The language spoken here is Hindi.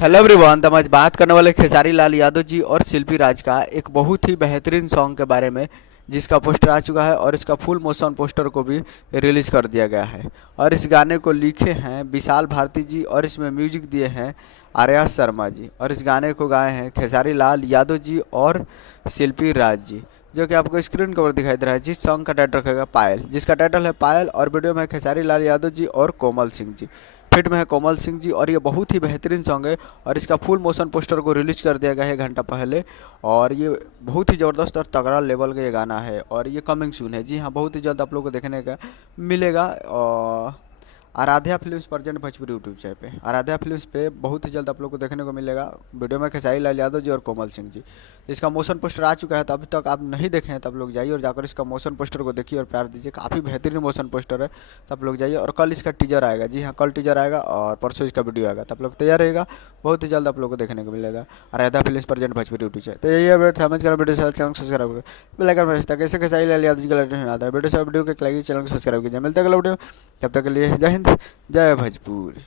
Hello everyone. तो हम आज बात करने वाले खेसारी लाल यादव जी और शिल्पी राज का एक बहुत ही बेहतरीन सॉन्ग के बारे में, जिसका पोस्टर आ चुका है और इसका फुल मोशन पोस्टर को भी रिलीज़ कर दिया गया है। और इस गाने को लिखे हैं विशाल भारती जी और इसमें म्यूजिक दिए हैं आर्या शर्मा जी। और इस गाने को गाए हैं खेसारी लाल यादव जी और शिल्पी राज जी, जो कि आपको स्क्रीन कवर दिखाई दे रहा है। जिस सॉन्ग का टाइटल रखेगा पायल, जिसका टाइटल है पायल। और वीडियो में है खेसारी लाल यादव जी और कोमल सिंह जी, फिट में है कोमल सिंह जी। और ये बहुत ही बेहतरीन सॉन्ग है और इसका फुल मोशन पोस्टर को रिलीज कर दिया गया है 1 घंटा पहले। और ये बहुत ही ज़बरदस्त और तगड़ा लेवल का ये गाना है और ये कमिंग सून है। जी हाँ, बहुत ही जल्द आप लोगों को देखने का मिलेगा। और Aaradhya Films present Bhojpuri YouTube channel पे, आराध्या फिल्म्स पे बहुत ही जल्द आप लोग को देखने को मिलेगा। वीडियो में खेसारी लाल यादव जी और कोमल सिंह जी। इसका मोशन पोस्टर आ चुका है, तो अभी तक आप नहीं देखे हैं तो आप लोग जाइए और जाकर इसका मोशन पोस्टर को देखिए और प्यार दीजिए। काफ़ी बेहतरीन मोशन पोस्टर है, तो आप लोग जाइए। और कल इसका टीजर आएगा। जी हाँ, कल टीजर आएगा और परसों इसका वीडियो आएगा, तो आप लोग तैयार रहेगा। बहुत ही जल्द आप लोग को देखने को मिलेगा Aaradhya Films present Bhojpuri YouTube channel. तो यही अपडेट समझ कर वीडियो चैनल सब्सक्राइब करें, बेल आइकन प्रेस तक कैसे खेसारी लाल यादव जी का लेटेस्ट आता है वीडियो से वीडियो के लाइक चैनल को सब्सक्राइब कीजिए। मिलते हैं अगले वीडियो में, तब तक के लिए जय हिंद जय भोजपुरी।